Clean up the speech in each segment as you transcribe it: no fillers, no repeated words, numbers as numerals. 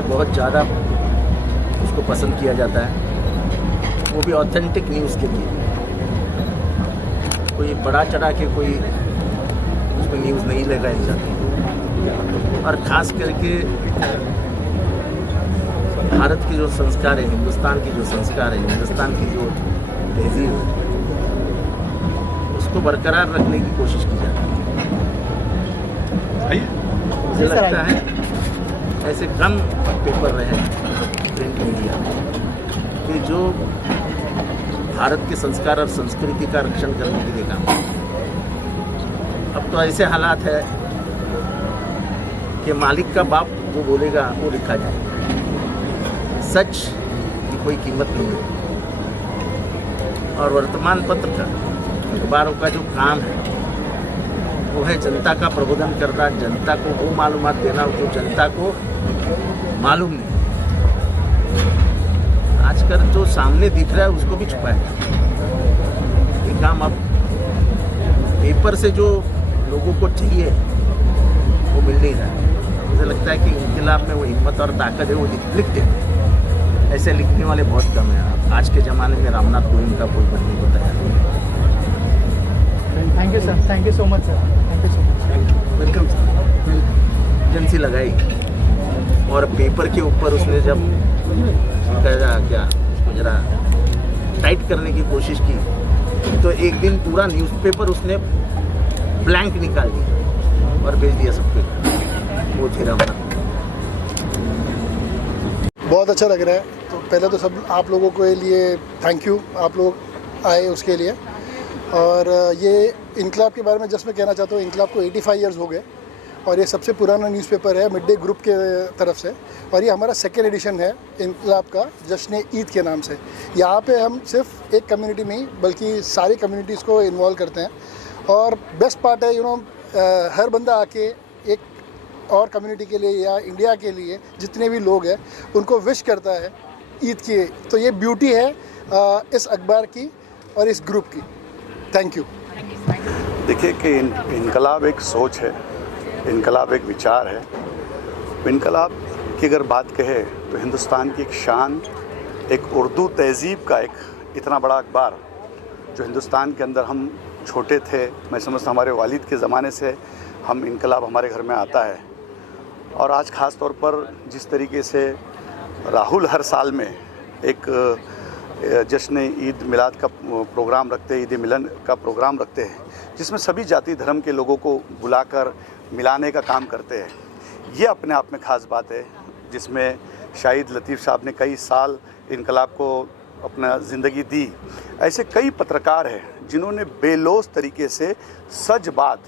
में बहुत ज़्यादा उसको पसंद किया जाता है, वो भी ऑथेंटिक न्यूज़ के लिए। कोई बड़ा चढ़ा के कोई उसमें न्यूज़ नहीं लगाई जाती, और ख़ास करके भारत के जो संस्कार है, हिंदुस्तान की जो संस्कार है, हिंदुस्तान की जो तहजीब है, उसको बरकरार रखने की कोशिश की जाती है। मुझे लगता है ऐसे कम पेपर रहे प्रिंट मीडिया कि जो भारत के संस्कार और संस्कृति का रक्षण करने के लिए काम करते हैं। अब तो ऐसे हालात है कि मालिक का बाप जो बोलेगा वो लिखा जाए। सच की कोई कीमत नहीं है, और वर्तमान पत्र का, अखबारों का जो काम है वो है जनता का प्रबोधन करना, जनता को वो मालूमात देना जो जनता को मालूम नहीं। आजकल जो सामने दिख रहा है उसको भी छुपाया ये काम। अब पेपर से जो लोगों को चाहिए वो मिल नहीं रहा है। मुझे लगता है कि इनकलाब में वो हिम्मत और ताकत है, वो लिखते हैं। ऐसे लिखने वाले बहुत कम हैं। आज के ज़माने में रामनाथ गोविंद का कोई बनने को तैयार नहीं है। Thank you sir, thank you so much sir, thank you so much. Welcome sir. Agency लगाई और पेपर के ऊपर उसने जब क्या उसको जरा टाइट करने की कोशिश की तो एक दिन पूरा न्यूज़पेपर उसने ब्लैंक निकाल दिया और भेज दिया सबके। वो थी रामनाथ। बहुत अच्छा लग रहा है। तो पहले तो सब आप लोगों के लिए थैंक यू, आप लोग आए उसके लिए। और ये इनकलाब के बारे में जस्ट मैं कहना चाहता हूँ, इनकलाब को 85 ईयर्स हो गए और ये सबसे पुराना न्यूज़पेपर है मिड डे ग्रुप के तरफ से, और ये हमारा सेकेंड एडिशन है इनकलाब का जश्न ईद के नाम से। यहाँ पे हम सिर्फ एक कम्युनिटी नहीं बल्कि सारी कम्युनिटीज़ को इन्वॉल्व करते हैं। और बेस्ट पार्ट है हर बंदा आके एक और कम्युनिटी के लिए या इंडिया के लिए जितने भी लोग हैं उनको विश करता है ईद की। तो ये ब्यूटी है इस अखबार की और इस ग्रुप की। Thank you. देखिए कि इनकलाब एक सोच है, इनकलाब एक विचार है। इनकलाब की अगर बात कहे तो हिंदुस्तान की एक शान, एक उर्दू तहज़ीब का एक इतना बड़ा अखबार जो हिंदुस्तान के अंदर हम छोटे थे, मैं समझता हमारे वालिद के ज़माने से हम इनकलाब हमारे घर में आता है। और आज ख़ास तौर पर जिस तरीके से राहुल हर साल में एक जश्न ईद मिलाद का प्रोग्राम रखते हैं, ईद मिलन का प्रोग्राम रखते हैं, जिसमें सभी जाति धर्म के लोगों को बुलाकर मिलाने का काम करते हैं। ये अपने आप में ख़ास बात है, जिसमें शाहिद लतीफ़ साहब ने कई साल इनकलाब को अपना ज़िंदगी दी। ऐसे कई पत्रकार हैं जिन्होंने बेलौस तरीके से सच बात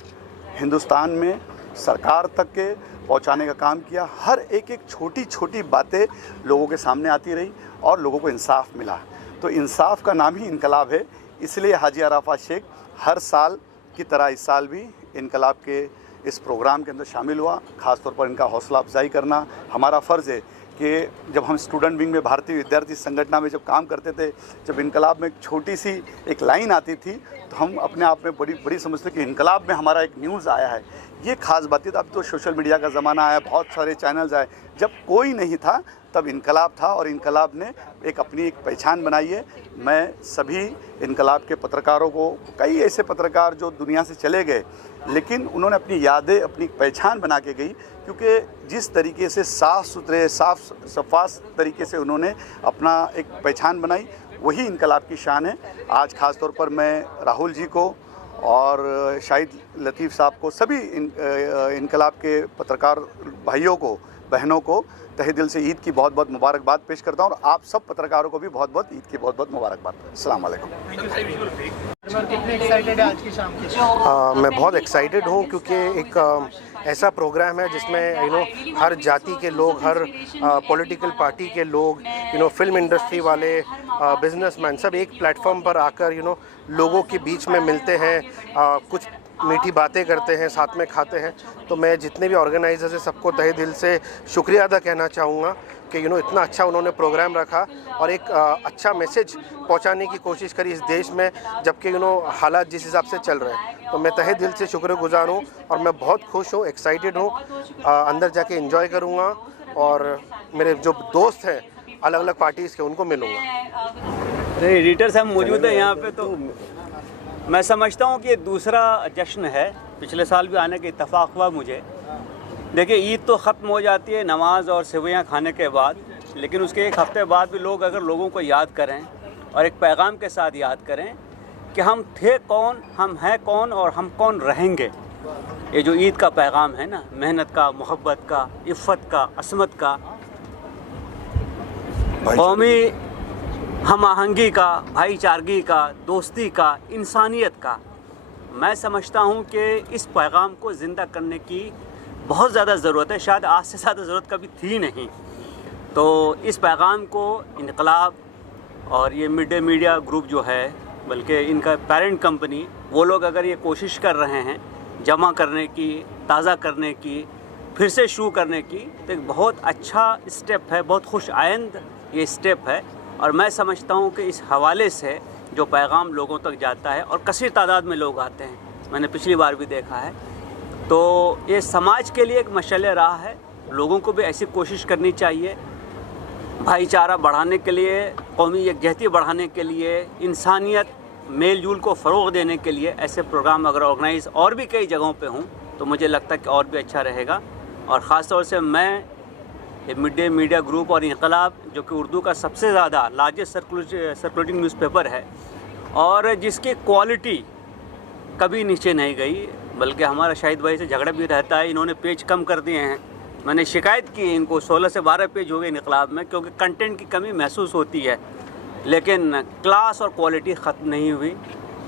हिंदुस्तान में सरकार तक के पहुंचाने का काम किया। हर एक छोटी छोटी बातें लोगों के सामने आती रही और लोगों को इंसाफ मिला। तो इंसाफ का नाम ही इनकलाब है। इसलिए हाजी अराफात शेख हर साल की तरह इस साल भी इनकलाब के इस प्रोग्राम के अंदर शामिल हुआ। ख़ास तौर पर इनका हौसला अफजाई करना हमारा फ़र्ज़ है कि जब हम स्टूडेंट विंग में भारतीय विद्यार्थी संगठन में जब काम करते थे, जब इनकलाब में एक छोटी सी एक लाइन आती थी तो हम अपने आप में बड़ी समझते कि इनकलाब में हमारा एक न्यूज़ आया है। ये खास बात है। अब तो सोशल मीडिया का ज़माना आया, बहुत सारे चैनल्स आए। जब कोई नहीं था तब इनकलाब था और इनकलाब ने एक अपनी एक पहचान बनाई है। मैं सभी इनकलाब के पत्रकारों को, कई ऐसे पत्रकार जो दुनिया से चले गए लेकिन उन्होंने अपनी यादें, अपनी पहचान बना के गई, क्योंकि जिस तरीके से साफ़ सुथरे शफाफ तरीके से उन्होंने अपना एक पहचान बनाई, वही इनकलाब की शान है। आज ख़ास तौर पर मैं राहुल जी को और शाहिद लतीफ़ साहब को, सभी इनकलाब के पत्रकार भाइयों को, बहनों को तहे दिल से ईद की बहुत बहुत मुबारकबाद पेश करता हूँ और आप सब पत्रकारों को भी बहुत बहुत ईद की बहुत बहुत मुबारकबाद। अस्सलाम वालेकुम। कितने एक्साइटेड है आज की शाम की? मैं बहुत एक्साइटेड हूँ क्योंकि एक ऐसा प्रोग्राम है जिसमें हर जाति के लोग, हर पॉलिटिकल पार्टी के लोग, फिल्म इंडस्ट्री वाले, बिजनेसमैन, सब एक प्लेटफॉर्म पर आकर लोगों के बीच में मिलते हैं, कुछ मीठी बातें करते हैं, साथ में खाते हैं। तो मैं जितने भी ऑर्गेनाइजर्स हैं सबको तहे दिल से शुक्रिया अदा कहना चाहूँगा कि इतना अच्छा उन्होंने प्रोग्राम रखा और एक अच्छा मैसेज पहुंचाने की कोशिश करी इस देश में, जबकि हालात जिस हिसाब से चल रहे हैं। तो मैं तहे दिल से शुक्रगुजार हूँ और मैं बहुत खुश हूँ, एक्साइटेड हूँ, अंदर जाके एंजॉय करूँगा और मेरे जो दोस्त हैं अलग अलग पार्टीज़ के उनको मिलूँगा। एडिटर साहब मौजूद है यहाँ पे, तो मैं समझता हूँ कि ये दूसरा जश्न है। पिछले साल भी आने का इत्तेफाक हुआ मुझे। देखिए, ईद तो ख़त्म हो जाती है नमाज और सेवइयाँ खाने के बाद, लेकिन उसके एक हफ़्ते बाद भी लोग अगर लोगों को याद करें और एक पैगाम के साथ याद करें कि हम थे कौन, हम हैं कौन और हम कौन रहेंगे। ये जो ईद का पैगाम है ना, मेहनत का, मोहब्बत का, इफ़्फ़त का, असमत का, कौमी हम आहंगी का, भाईचारगी का, दोस्ती का, इंसानियत का, मैं समझता हूँ कि इस पैगाम को ज़िंदा करने की बहुत ज़्यादा ज़रूरत है। शायद आज से ज़्यादा ज़रूरत कभी थी नहीं। तो इस पैगाम को इनकलाब और ये मिड डे मीडिया ग्रुप जो है, बल्कि इनका पेरेंट कंपनी, वो लोग अगर ये कोशिश कर रहे हैं जमा करने की, ताज़ा करने की, फिर से शुरू करने की, तो एक बहुत अच्छा स्टेप है, बहुत खुश आइंद ये स्टेप है। और मैं समझता हूँ कि इस हवाले से जो पैगाम लोगों तक जाता है और कसीर तादाद में लोग आते हैं, मैंने पिछली बार भी देखा है, तो ये समाज के लिए एक मशाल राह है। लोगों को भी ऐसी कोशिश करनी चाहिए, भाईचारा बढ़ाने के लिए, कौमी यकजहती बढ़ाने के लिए, इंसानियत मेल जोल को फ़रोग़ देने के लिए ऐसे प्रोग्राम अगर ऑर्गेनाइज़ और भी कई जगहों पे हों तो मुझे लगता है कि और भी अच्छा रहेगा। और ख़ास तौर से मैं मिड डे मीडिया ग्रुप और इनकलाब, जो कि उर्दू का सबसे ज़्यादा लार्जेस्ट सर्कुलेटिंग न्यूज़पेपर है और जिसकी क्वालिटी कभी नीचे नहीं गई, बल्कि हमारा शाहिद भाई से झगड़ा भी रहता है, इन्होंने पेज कम कर दिए हैं। मैंने शिकायत की है इनको, 16 से 12 पेज हो गए इनकलाब में, क्योंकि कंटेंट की कमी महसूस होती है, लेकिन क्लास और क्वालिटी ख़त्म नहीं हुई।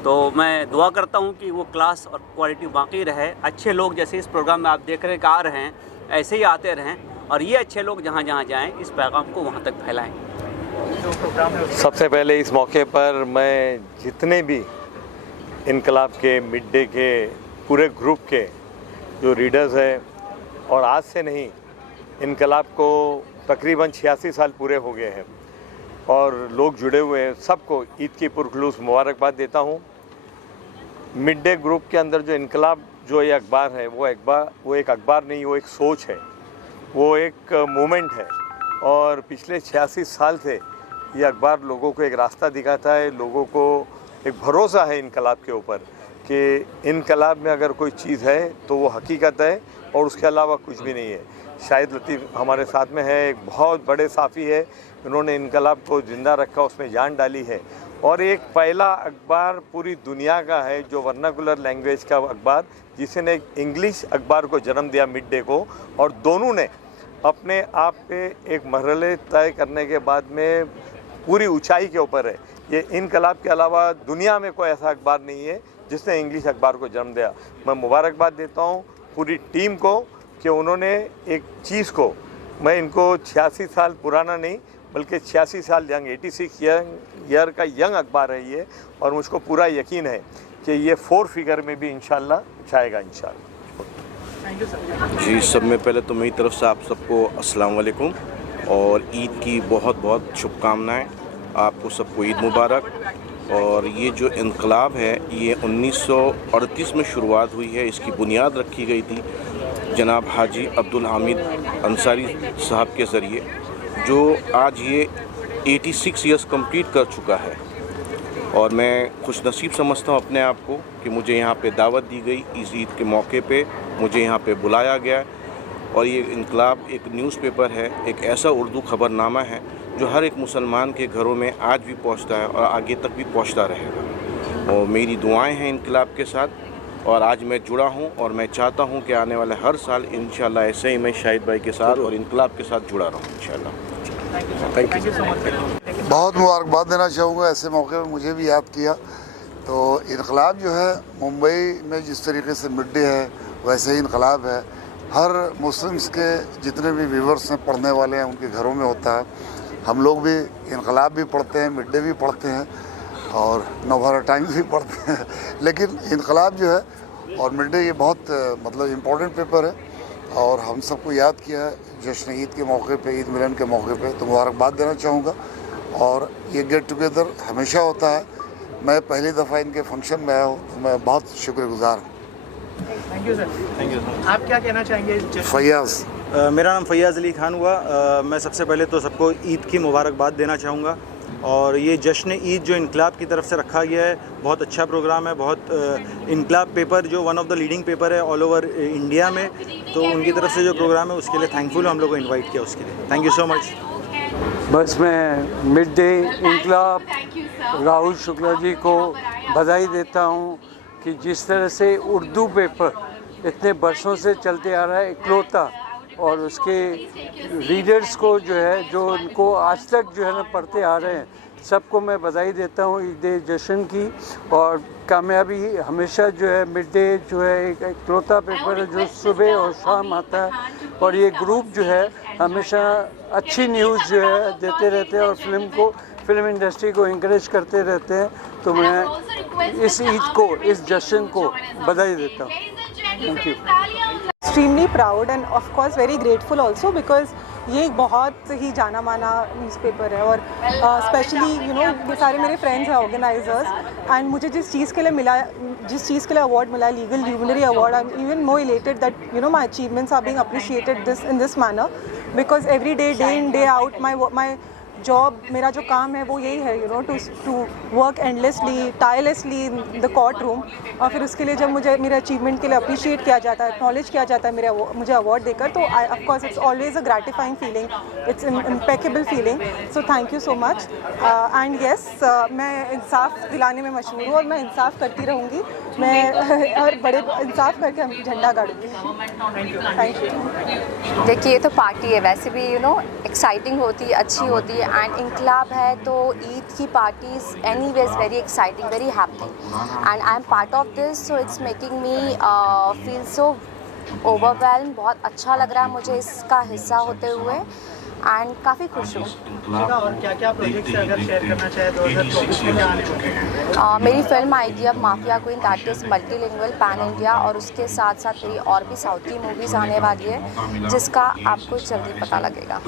तो मैं दुआ करता हूँ कि वो क्लास और क्वालिटी बाकी रहे। अच्छे लोग जैसे इस प्रोग्राम में आप देख रहे हैं कि आ रहे हैं, ऐसे ही आते रहें और ये अच्छे लोग जहाँ जहाँ जाएँ इस पैगाम को वहाँ तक फैलाएँ। सबसे पहले इस मौके पर मैं जितने भी इनकलाब के, मिड डे के पूरे ग्रुप के जो रीडर्स हैं, और आज से नहीं, इनकलाब को तकरीबन 86 साल पूरे हो गए हैं और लोग जुड़े हुए हैं, सबको ईद की पुरखुलूस मुबारकबाद देता हूँ। मिड डे ग्रुप के अंदर जो इनकलाब जो ये अखबार है, वो एक अखबार नहीं, वो एक सोच है, वो एक मूवमेंट है। और पिछले 86 साल से ये अखबार लोगों को एक रास्ता दिखाता है, लोगों को एक भरोसा है इनकलाब के ऊपर कि इनकलाब में अगर कोई चीज़ है तो वो हकीकत है और उसके अलावा कुछ भी नहीं है। शाहिद लतीफ़ हमारे साथ में है, एक बहुत बड़े साफ़ी है, उन्होंने इनकलाब को ज़िंदा रखा, उसमें जान डाली है। और एक पहला अखबार पूरी दुनिया का है जो वर्नाकुलर लैंग्वेज का अखबार, जिसने एक इंग्लिश अखबार को जन्म दिया, मिड डे को, और दोनों ने अपने आप पे एक मरहले तय करने के बाद में पूरी ऊंचाई के ऊपर है। ये इनकलाब के अलावा दुनिया में कोई ऐसा अखबार नहीं है जिसने इंग्लिश अखबार को जन्म दिया। मैं मुबारकबाद देता हूँ पूरी टीम को कि उन्होंने एक चीज़ को, मैं इनको 86 साल पुराना नहीं बल्कि 86 साल यंग, 86 ईयर का यंग अखबार है ये, और मुझको पूरा यकीन है कि ये 4 फिगर में भी इंशाल्लाह छाएगा इंशाल्लाह। Thank you sir. जी, सब में पहले तो मेरी तरफ से आप सबको अस्सलाम वालेकुम और ईद की बहुत बहुत शुभकामनाएं। आपको सबको ईद मुबारक। और ये जो इनकलाब है ये 1938 में शुरुआत हुई है, इसकी बुनियाद रखी गई थी जनाब हाजी अब्दुल हामिद अंसारी साहब के ज़रिए, जो आज ये 86 ईयर्स कंप्लीट कर चुका है। और मैं खुशनसीब समझता हूँ अपने आप को कि मुझे यहाँ पे दावत दी गई, इस ईद के मौके पे मुझे यहाँ पे बुलाया गया। और ये इनकलाब एक न्यूज़पेपर है, एक ऐसा उर्दू ख़बरनामा है जो हर एक मुसलमान के घरों में आज भी पहुँचता है और आगे तक भी पहुँचता रहेगा। और मेरी दुआएं हैं इनकलाब के साथ, और आज मैं जुड़ा हूँ और मैं चाहता हूँ कि आने वाले हर साल इंशाल्लाह ऐसे ही मैं शाहिद भाई के साथ और इनकलाब के साथ जुड़ा रहूँ इंशाल्लाह। Thank you so much. बहुत मुबारकबाद देना चाहूँगा, ऐसे मौके पर मुझे भी याद किया। तो इनकलाब जो है मुंबई में जिस तरीके से मिड डे है वैसे ही इनकलाब है। हर मुस्लिम्स के जितने भी व्यूवर्स हैं, पढ़ने वाले हैं, उनके घरों में होता है। हम लोग भी इनकलाब भी पढ़ते हैं, मिड डे भी पढ़ते हैं और नवभारत टाइम्स भी पढ़ते हैं, लेकिन इनकलाब जो है और मिड डे ये बहुत मतलब इम्पोर्टेंट पेपर है और हम सबको याद किया है जश्न ईद के मौके पे, ईद मिलन के मौके पे। तो मुबारकबाद देना चाहूँगा। और ये गेट टुगेदर हमेशा होता है। मैं पहली दफ़ा इनके फंक्शन में आया हूँ तो मैं बहुत शुक्रगुजार हूँ। Thank you sir. Thank you. आप क्या कहना चाहेंगे? फैयाज़ मेरा नाम फैयाज़ अली खान हुआ। मैं सबसे पहले तो सबको ईद की मुबारकबाद देना चाहूँगा। और ये जश्न ईद जो इनकलाब की तरफ से रखा गया है, बहुत अच्छा प्रोग्राम है। बहुत इनकलाब पेपर जो one of the leading paper है ऑल ओवर इंडिया में, तो उनकी तरफ से जो प्रोग्राम है उसके लिए थैंकफुल, हम लोग को इन्वाइट किया उसके लिए। Thank you so much. बस मैं मिड डे इनकलाब राहुल शुक्ला जी को बधाई देता हूँ कि जिस तरह से उर्दू पेपर इतने बरसों से चलते आ रहा है इकलौता, और उसके रीडर्स को जो है, जो उनको आज तक जो है ना पढ़ते आ रहे हैं, सबको मैं बधाई देता हूँ ईद जश्न की। और कामयाबी हमेशा जो है मिड डे जो है एक इकलौता पेपर है जो सुबह और शाम आता है, और ये ग्रुप जो है हमेशा अच्छी न्यूज़ जो है देते रहते हैं और फिल्म इंडस्ट्री को इंकरेज करते रहते हैं। तो मैं इस ईद को, इस जश्न को बधाई देता हूँ। Thank you. Extremely proud and of course very grateful also because ये एक बहुत ही जाना माना न्यूज़पेपर है, और स्पेशली ये सारे मेरे फ्रेंड्स हैं ऑर्गेनाइजर्स, एंड मुझे जिस चीज़ के लिए अवार्ड मिला, legal luminary award, I am even more elated that my achievements are being appreciated in this manner, because every day in day out my job, मेरा जो काम है वो यही है to work endlessly tirelessly in the court room. और फिर उसके लिए जब मुझे मेरे अचीवमेंट के लिए अप्रिशिएट किया जाता है, एक्नॉलेज किया जाता है मुझे अवार्ड देकर, तो of course it's always a gratifying feeling, it's impeccable feeling. So thank you so much. And yes, मैं इंसाफ दिलाने में मशहूर हूँ और मैं इंसाफ करती रहूँगी, मैं और बड़े इंसाफ करके हम झंडा गाड़ूंगी। Thank you. देखिए, ये तो पार्टी है, वैसे भी एक्साइटिंग होती है, अच्छी होती है, एंड इनकलाब है तो ईद की parties anyways very exciting, very happening, and I am part of this, so it's making me feel so overwhelm. बहुत अच्छा लग रहा है मुझे इसका हिस्सा होते हुए, एंड काफ़ी खुश हूँ। और क्या प्रोजेक्ट्स अगर शेयर करना चाहे 2024 में क्या आने वाले हैं? मेरी फिल्म आएगी अब mafia queen, that is multilingual pan India, और उसके साथ साथ मेरी और भी साउथ की मूवीज़ आने वाली है जिसका आपको जल्दी पता लगेगा।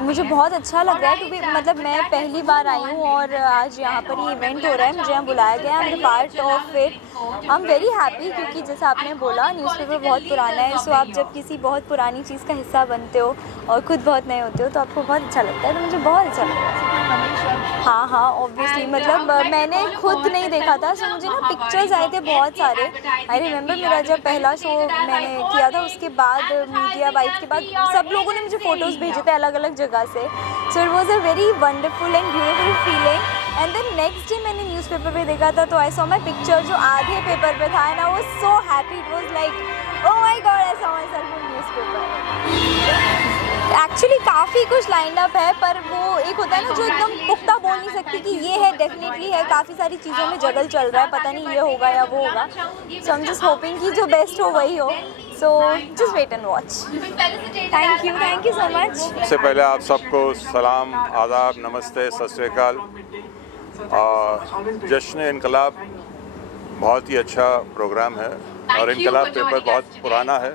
मुझे बहुत अच्छा लग रहा है क्योंकि मतलब मैं पहली बार आई हूँ और आज यहाँ पर ये इवेंट हो रहा है, मुझे यहाँ बुलाया गया, I am part of it. I am very happy क्योंकि जैसा आपने बोला न्यूज़पेपर बहुत पुराना है, सो आप जब किसी बहुत पुरानी चीज़ का हिस्सा बनते हो और खुद बहुत नए होते हो तो आपको बहुत अच्छा लगता है, तो मुझे बहुत अच्छा लगता है। हाँ ऑब्वियसली, मतलब मैंने खुद नहीं देखा था, सो मुझे ना पिक्चर्स आए थे बहुत सारे। आई रिमेंबर मेरा जब पहला शो मैंने किया था उसके बाद मीडिया वाइफ के बाद सब लोगों ने मुझे फ़ोटोज़ भेजे थे अलग अलग जगह से, so it was a very wonderful and beautiful feeling. And then next day मैंने न्यूज़पेपर पे देखा था तो आई सॉ माई पिक्चर जो आधे पेपर पे था, and I was so happy, it was like oh my God, I saw my self in newspaper. Actually काफ़ी कुछ लाइंड अप है, पर वो एक होता है ना जो एकदम पुख्ता बोल नहीं सकती कि ये है, डेफिनेटली है, काफ़ी सारी चीज़ों में जगल चल रहा है, पता नहीं ये होगा या वो होगा, so I am just hoping कि जो बेस्ट हो वही हो, so just wait and watch. Thank you so much. सबसे पहले आप सबको सलाम, आदाब, नमस्ते, सत श्री अकाल। जश्न इनकलाब बहुत ही अच्छा प्रोग्राम है और इनकलाब पेपर बहुत पुराना है,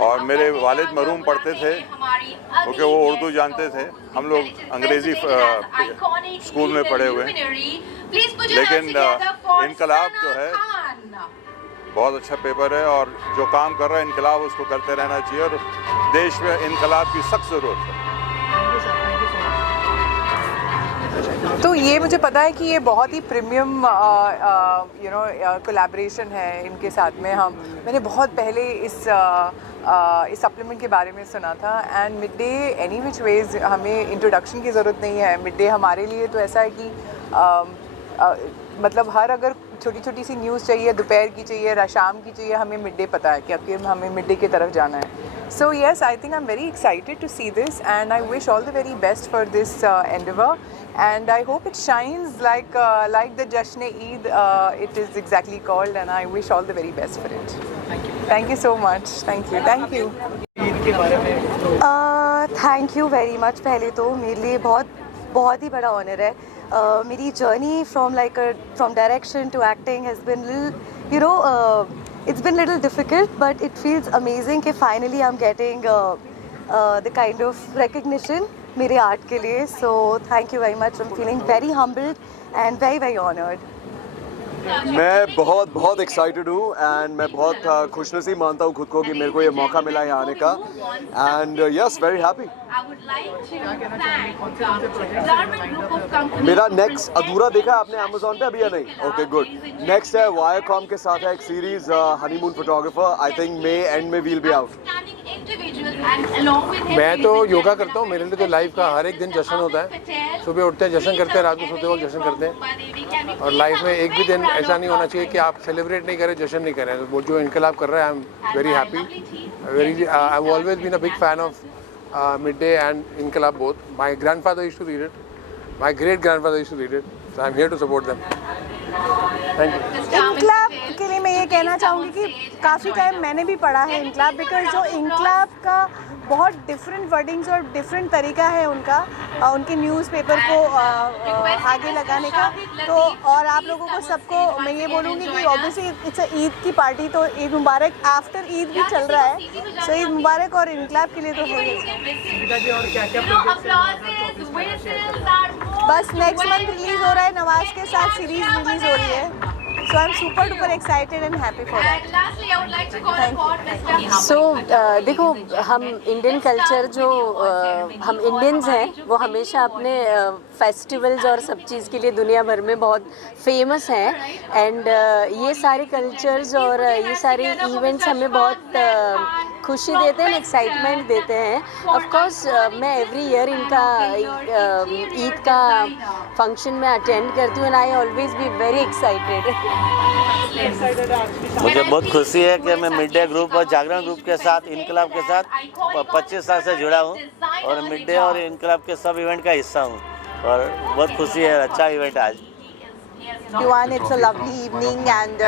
और मेरे वालिद मरहूम पढ़ते थे क्योंकि वो उर्दू जानते थे, हम लोग अंग्रेज़ी स्कूल में पढ़े हुए, लेकिन इनकलाब जो है बहुत अच्छा पेपर है और जो काम कर रहा है इनकलाब उसको करते रहना चाहिए, और देश में इनकलाब की सख्त ज़रूरत है। तो ये मुझे पता है कि ये बहुत ही प्रीमियम कोलैबोरेशन है इनके साथ में। मैंने बहुत पहले इस सप्लीमेंट के बारे में सुना था, and Midday any which ways हमें इंट्रोडक्शन की ज़रूरत नहीं है। मिड डे हमारे लिए तो ऐसा है कि मतलब हर अगर छोटी छोटी सी न्यूज़ चाहिए, दोपहर की चाहिए, शाम की चाहिए, हमें मिड डे पता है कि अब हमें मिड डे की तरफ जाना है। So yes, I think I'm very excited to see this, and I wish all the very best for this endeavor, and I hope it shines like the Jashn-e-Eid it is exactly called, and I wish all the very best for it. Thank you so much. Thank you. Thank you very much. पहले तो मेरे लिए बहुत ही बड़ा honour है। मेरी journey from direction to acting has been it's been a little difficult, but it feels amazing कि finally I'm getting the kind of recognition मेरे art के लिए, so thank you very much. I'm feeling very humbled and very honored. मैं बहुत excited हूँ and मैं बहुत खुशनसीब मानता हूँ खुद को कि मेरे को ये मौका मिला यहाँ आने का एंड यस वेरी हैप्पी। मेरा नेक्स्ट अधूरा देखा आपने अमेज़ॉन पे अभी या नहीं? Okay good. नेक्स्ट है वायाकॉम के साथ है एक series honeymoon photographer. I think may and में वील बी आउट। मैं तो योगा करता हूँ, मेरे लिए तो लाइफ का हर एक दिन जश्न होता है। सुबह उठते हैं जश्न करते हैं, रात को सोते वक्त जश्न करते हैं, और लाइफ में एक भी दिन ऐसा नहीं होना चाहिए कि आप सेलिब्रेट नहीं करें, जश्न नहीं करें। वो जो इनकलाब कर रहा है, I am very happy. I have always been a big fan of Midday and Inqilab both. My grandfather used to read it. My great grandfather used to read it. So I'm here to support them. Thank you. इनकलाब के लिए मैं ये कहना चाहूँगी कि काफ़ी time मैंने भी पढ़ा है इनकलाब, बिकॉज जो इनकलाब का बहुत डिफरेंट वर्डिंग्स और डिफरेंट तरीका है उनका, उनके न्यूज़पेपर को आगे लगाने का। तो और आप लोगों को सबको मैं ये बोलूँगी कि ऑब्वियसली इट्स ईद की पार्टी, तो ईद मुबारक। आफ्टर ईद भी चल रहा है, सो ईद मुबारक। और इनकलाब के लिए तो है बस नेक्स्ट मंथ रिलीज़ हो रहा है, नवाज़ के साथ सीरीज़ रिलीज़ हो रही है। So I'm super duper excited and happy for that. Lastly, I would like to call upon Mr. So देखो, हम इंडियन कल्चर जो हम इंडियंस हैं वो हमेशा अपने फेस्टिवल्स और सब चीज़ के लिए दुनिया भर में बहुत फेमस हैं। एंड ये सारे कल्चर्स और ये सारे इवेंट्स हमें बहुत खुशी देते हैं, एक्साइटमेंट देते हैं। ऑफ कोर्स मैं एवरी ईयर इनका ईद का फंक्शन में अटेंड करती हूँ and I always be very excited. मुझे बहुत खुशी है कि मैं मिड डे ग्रुप और जागरण ग्रुप के साथ, इनकलाब के साथ 25 साल से जुड़ा हूँ और मिड डे और इनकलाब के सब इवेंट का हिस्सा हूँ और बहुत खुशी है। अच्छा इवेंट आज। Everyone, it's a lovely evening and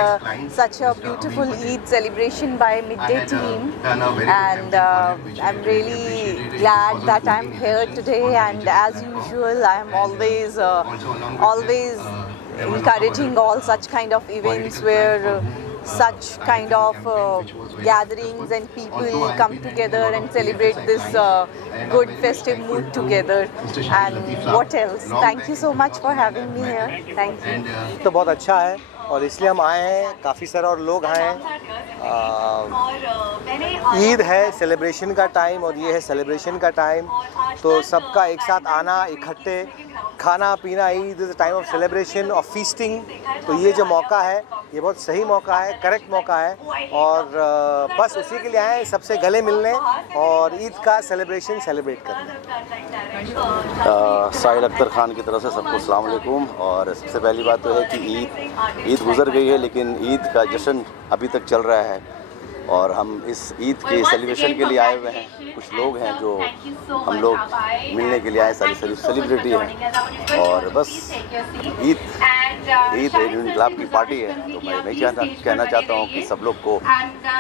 such a beautiful Eid celebration by Midday team, and I'm really glad that I'm here today. And as usual, I am always encouraging all such kind of events where such kind of gatherings and people come together and celebrate this good festive mood together. And what else? Thank you so much for having me here. Thank you. तो बहुत अच्छा है और इसलिए हम आए हैं, काफ़ी सारे और लोग आए हैं। ईद है, सेलिब्रेशन का टाइम, और ये है सेलिब्रेशन का टाइम, तो सबका एक साथ आना, इकट्ठे खाना पीना। Eid is time of celebration of feasting. तो ये जो मौका है, ये बहुत सही मौका है, करेक्ट मौका है, और बस उसी के लिए आए हैं, सबसे गले मिलने और ईद का सेलिब्रेशन सेलिब्रेट करने। साहिल अख्तर खान की तरफ से सबको अस्सलाम वालेकुम। और सबसे पहली बात तो है कि ईद गुज़र गई है, लेकिन ईद का जश्न अभी तक चल रहा है और हम इस ईद के सेलिब्रेशन के लिए आए हुए हैं। कुछ लोग हैं जो हम लोग मिलने के लिए आए, सारी सेलिब्रिटी हैं, और बस ईद इनकलाब की पार्टी है, तो मैं नहीं कहना चाहता हूँ कि सब लोग को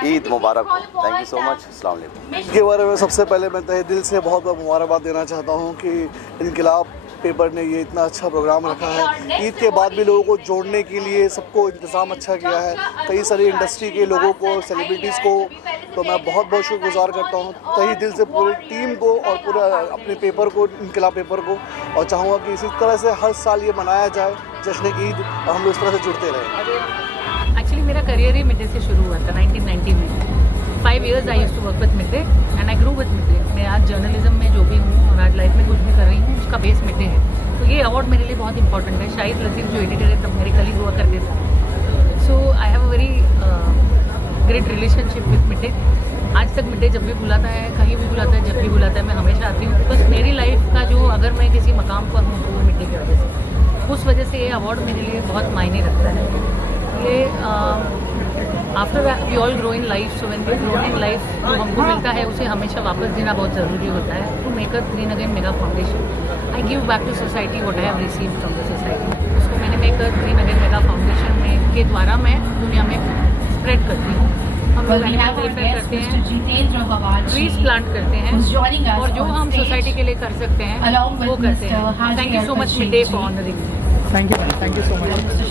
ईद मुबारक हो। Thank you so much. अस्सलाम वालेकुम। ईद के बारे में सबसे पहले मैं तहे दिल से बहुत मुबारकबाद देना चाहता हूँ कि इनकलाब पेपर ने ये इतना अच्छा प्रोग्राम रखा है। ईद के बाद भी लोगों को जोड़ने के लिए सबको इंतज़ाम अच्छा किया है, कई सारी इंडस्ट्री के लोगों को, सेलिब्रिटीज़ को, तो मैं बहुत बहुत शुक्रगुजार करता हूँ तहे दिल से पूरी टीम को और पूरा अपने पेपर को, इनकलाब पेपर को, और चाहूँगा कि इसी तरह से हर साल ये मनाया जाए जश्न ईद, और हम लोग इस तरह से जुड़ते रहें। एक्चुअली मेरा करियर ही मिड डे से शुरू हुआ था 1990 में। 5 years I used to work with mid day and I grew with mid day. मैं आज जर्नलिज्म में जो भी हूँ और आज लाइफ में कुछ भी कर रही हूँ, उसका बेस मिड डे है। तो ये अवार्ड मेरे लिए बहुत इंपॉर्टेंट है। शाहिद लतीफ़ जो एडिटर है तब मेरे कलीग हुआ करते थे। So I have a very great relationship with mid Day. आज तक मिड डे जब भी बुलाता है, कहीं भी बुलाता है, जब भी बुलाता है, मैं हमेशा आती हूँ। बस मेरी लाइफ का जो, अगर मैं किसी मकाम पर हूँ तो वो मिड डे की वजह से, उस वजह से ये अवार्ड मेरे लिए बहुत मायने रखता है। ये after we all grow in life, so when we grown in life, जो हमको मिलता है उसे हमेशा वापस देना बहुत ज़रूरी होता है। To make up green again mega foundation, I give back to society what I have received from the society. उसको मैंने make up green again mega foundation में के द्वारा मैं दुनिया में स्प्रेड करती हूँ। हम लोग एनिमल वेलफेयर करते हैं, ट्रीज प्लांट करते हैं, और जो हम सोसाइटी के लिए कर सकते हैं वो करते हैं। Thank you so much mid day for honouring. Thank you so much.